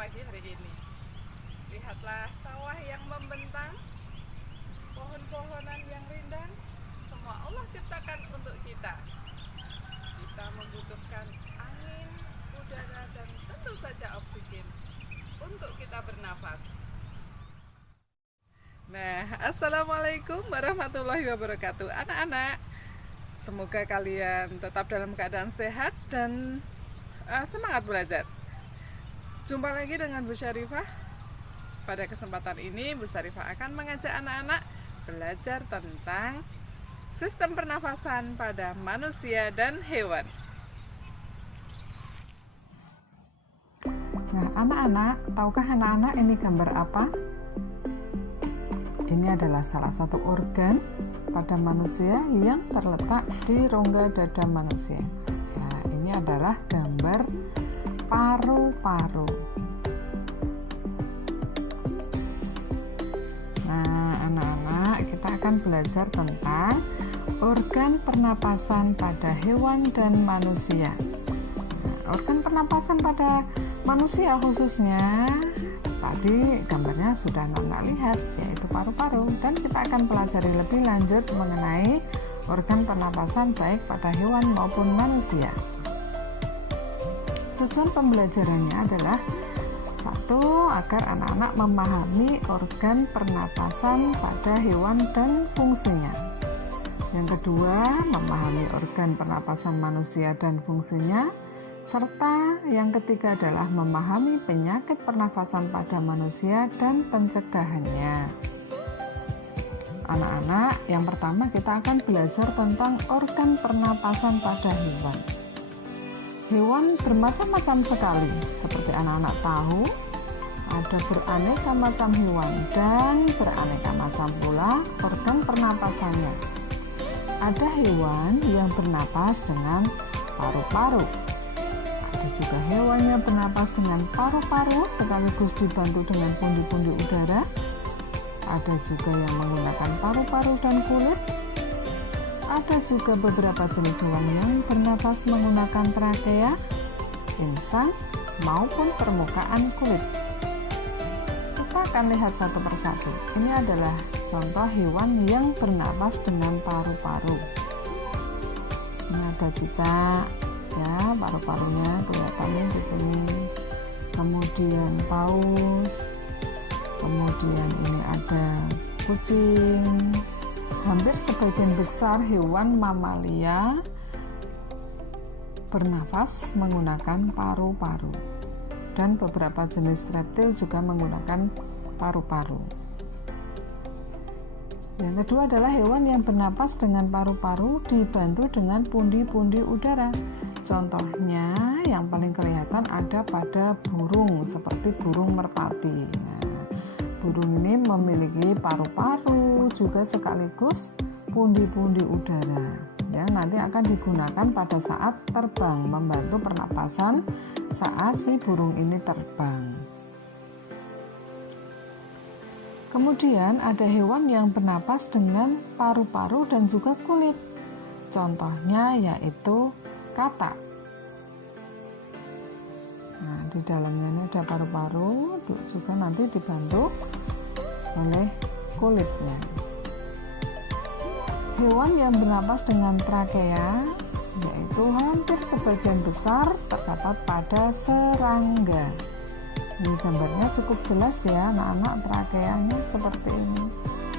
pagi hari ini. Lihatlah sawah yang membentang, pohon-pohonan yang rindang, semua Allah ciptakan untuk kita. Kita membutuhkan angin, udara, dan tentu saja oksigen untuk kita bernafas. Nah, assalamualaikum warahmatullahi wabarakatuh, anak-anak. Semoga kalian tetap dalam keadaan sehat dan semangat belajar. Jumpa lagi dengan Bu Syarifah. Pada kesempatan ini Bu Syarifah akan mengajak anak-anak belajar tentang sistem pernafasan pada manusia dan hewan. Nah, anak-anak, tahukah anak-anak ini gambar apa? Ini adalah salah satu organ pada manusia yang terletak di rongga dada manusia. Nah, ini adalah gambar paru-paru. Nah, anak-anak, kita akan belajar tentang organ pernapasan pada hewan dan manusia. Nah, organ pernapasan pada manusia khususnya tadi gambarnya sudah anak-anak lihat, yaitu paru-paru, dan kita akan pelajari lebih lanjut mengenai organ pernapasan baik pada hewan maupun manusia. Tujuan pembelajarannya adalah satu, agar anak-anak memahami organ pernapasan pada hewan dan fungsinya. Yang kedua, memahami organ pernapasan manusia dan fungsinya. Serta yang ketiga adalah memahami penyakit pernafasan pada manusia dan pencegahannya. Anak-anak, yang pertama kita akan belajar tentang organ pernapasan pada hewan. Hewan bermacam-macam sekali, seperti anak-anak tahu, ada beraneka macam hewan dan beraneka macam pula organ pernapasannya. Ada hewan yang bernapas dengan paru-paru. Ada juga hewan yang bernapas dengan paru-paru sekaligus dibantu dengan pundi-pundi udara. Ada juga yang menggunakan paru-paru dan kulit. Ada juga beberapa jenis hewan yang bernapas menggunakan trakea, insang, maupun permukaan kulit. Kita akan lihat satu persatu. Ini adalah contoh hewan yang bernapas dengan paru-paru. Ini ada cicak. Ya, paru-parunya kelihatannya di sini. Kemudian paus. Kemudian ini ada kucing. Hampir sebagian besar hewan mamalia bernafas menggunakan paru-paru. Dan beberapa jenis reptil juga menggunakan paru-paru. Yang kedua adalah hewan yang bernapas dengan paru-paru dibantu dengan pundi-pundi udara. Contohnya yang paling kelihatan ada pada burung seperti burung merpati. Nah, burung ini memiliki paru-paru juga sekaligus pundi-pundi udara. Ya, nanti akan digunakan pada saat terbang, membantu pernapasan saat si burung ini terbang. Kemudian ada hewan yang bernapas dengan paru-paru dan juga kulit. Contohnya yaitu katak. Nah, di dalamnya ini ada paru-paru, juga nanti dibantu oleh kulitnya. Hewan yang bernapas dengan trakea, yaitu hampir sebagian besar terdapat pada serangga. Ini gambarnya cukup jelas ya anak-anak, trakeanya seperti ini.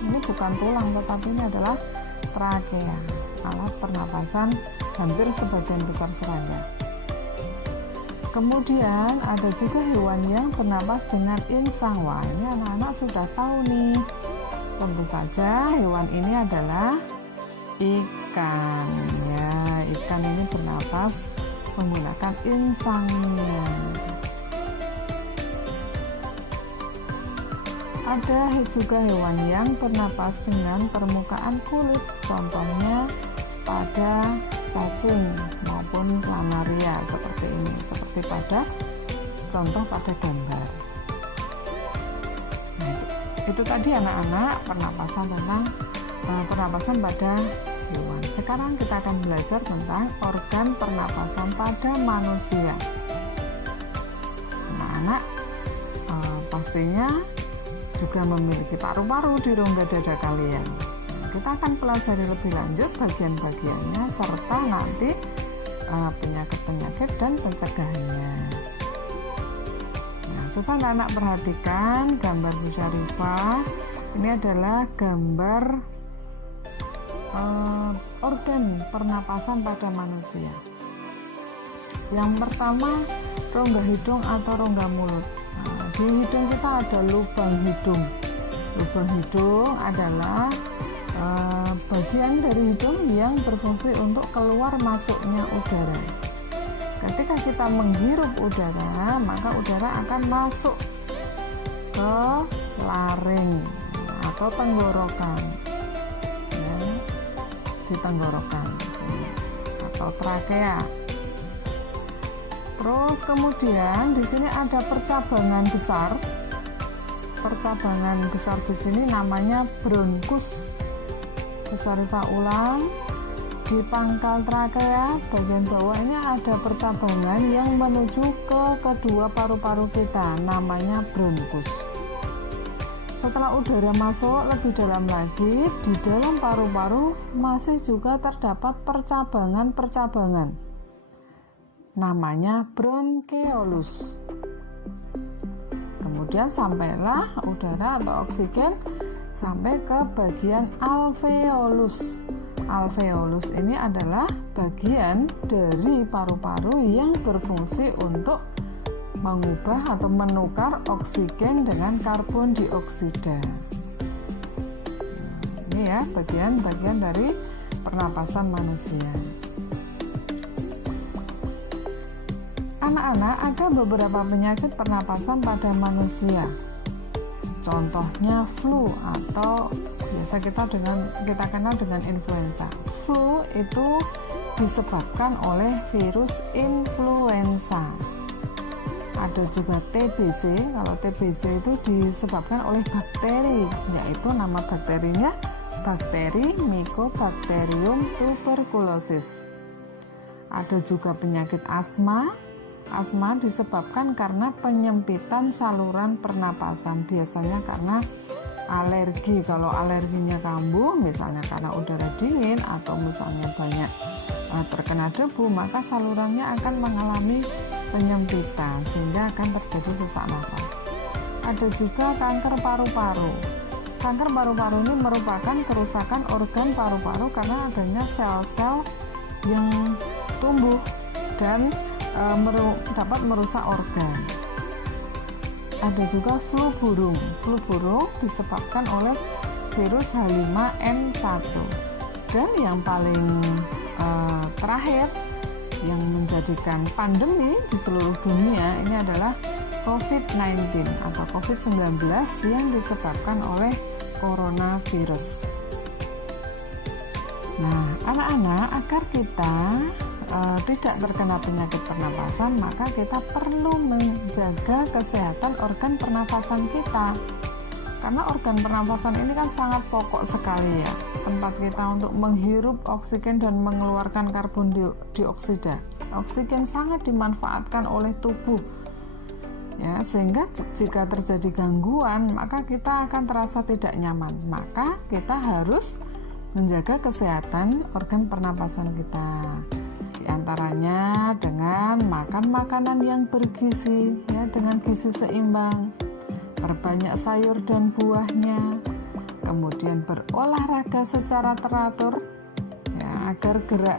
Ini bukan tulang, tetapi ini adalah trakea, alat pernapasan hampir sebagian besar serangga. Kemudian ada juga hewan yang bernapas dengan insang. Wah, ini anak-anak sudah tahu nih. Tentu saja hewan ini adalah ikan. Ya, ikan ini bernapas menggunakan insangnya. Ada juga hewan yang bernapas dengan permukaan kulit. Contohnya pada cacing maupun planaria seperti ini, seperti pada contoh pada gambar. Nah, itu tadi anak-anak pernapasan tentang pernapasan pada hewan. Sekarang kita akan belajar tentang organ pernapasan pada manusia. Anak-anak, pastinya juga memiliki paru-paru di rongga dada kalian. Kita akan pelajari lebih lanjut bagian-bagiannya serta nanti penyakit-penyakit dan pencegahannya. Nah, coba anak-anak perhatikan gambar Bu Syarifah. Ini adalah gambar organ pernapasan pada manusia. Yang pertama, rongga hidung atau rongga mulut. Nah, di hidung kita ada lubang hidung. Lubang hidung adalah bagian dari hidung yang berfungsi untuk keluar masuknya udara. Ketika kita menghirup udara, maka udara akan masuk ke laring atau tenggorokan, ya, di tenggorokan atau trakea. Terus kemudian di sini ada percabangan besar. Percabangan besar di sini namanya bronkus. Bu Syarifah ulang, di pangkal trakea bagian bawah ini ada percabangan yang menuju ke kedua paru-paru kita, namanya bronkus. Setelah udara masuk lebih dalam lagi, di dalam paru-paru masih juga terdapat percabangan-percabangan, namanya bronkeolus. Kemudian sampailah udara atau oksigen sampai ke bagian alveolus. Alveolus ini adalah bagian dari paru-paru yang berfungsi untuk mengubah atau menukar oksigen dengan karbon dioksida. Ini ya bagian-bagian dari pernapasan manusia. Anak-anak, ada beberapa penyakit pernapasan pada manusia. Contohnya flu atau biasa kita kenal dengan influenza. Flu itu disebabkan oleh virus influenza. Ada juga TBC. Kalau TBC itu disebabkan oleh bakteri, yaitu nama bakterinya bakteri Mycobacterium tuberculosis. Ada juga penyakit asma. Asma disebabkan karena penyempitan saluran pernapasan, biasanya karena alergi. Kalau alerginya kambuh, misalnya karena udara dingin atau misalnya banyak terkena debu, maka salurannya akan mengalami penyempitan sehingga akan terjadi sesak nafas. Ada juga kanker paru-paru. Kanker paru-paru ini merupakan kerusakan organ paru-paru karena adanya sel-sel yang tumbuh dan dapat merusak organ. Ada juga flu burung. Flu burung disebabkan oleh virus H5N1. Dan yang paling terakhir yang menjadikan pandemi di seluruh dunia ini adalah COVID-19 atau COVID-19 yang disebabkan oleh coronavirus. Nah, anak-anak, agar kita tidak terkena penyakit pernapasan, maka kita perlu menjaga kesehatan organ pernapasan kita. Karena organ pernapasan ini kan sangat pokok sekali ya, tempat kita untuk menghirup oksigen dan mengeluarkan karbon dioksida. Oksigen sangat dimanfaatkan oleh tubuh, ya, sehingga jika terjadi gangguan, maka kita akan terasa tidak nyaman. Maka kita harus menjaga kesehatan organ pernapasan kita. Di antaranya dengan makan makanan yang bergizi, ya, dengan gizi seimbang, perbanyak sayur dan buahnya, kemudian berolahraga secara teratur, ya, agar gerak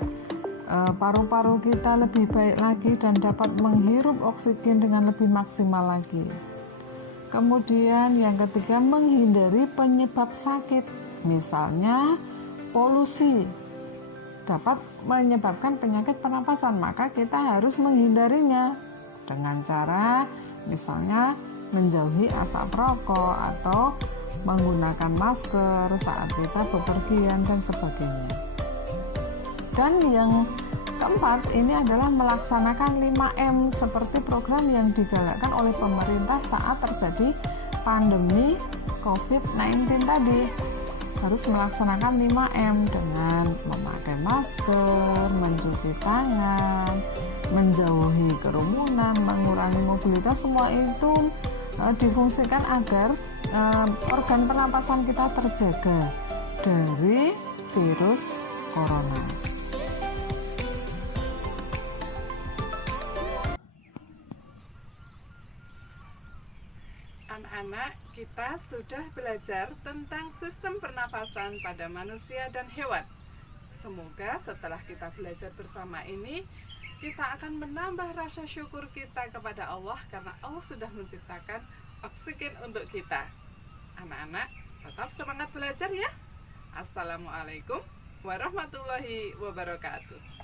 paru-paru kita lebih baik lagi dan dapat menghirup oksigen dengan lebih maksimal lagi. Kemudian yang ketiga, menghindari penyebab sakit, misalnya polusi dapat menyebabkan penyakit pernapasan, maka kita harus menghindarinya dengan cara misalnya menjauhi asap rokok atau menggunakan masker saat kita bepergian dan sebagainya. Dan yang keempat ini adalah melaksanakan 5M seperti program yang digalakkan oleh pemerintah saat terjadi pandemi COVID-19 tadi. Harus melaksanakan 5M dengan memakai masker, mencuci tangan, menjauhi kerumunan, mengurangi mobilitas. Semua itu difungsikan agar organ pernapasan kita terjaga dari virus corona. Anak-anak, kita sudah belajar tentang sistem pernafasan pada manusia dan hewan. Semoga setelah kita belajar bersama ini, kita akan menambah rasa syukur kita kepada Allah karena Allah sudah menciptakan oksigen untuk kita. Anak-anak, tetap semangat belajar ya. Assalamualaikum warahmatullahi wabarakatuh.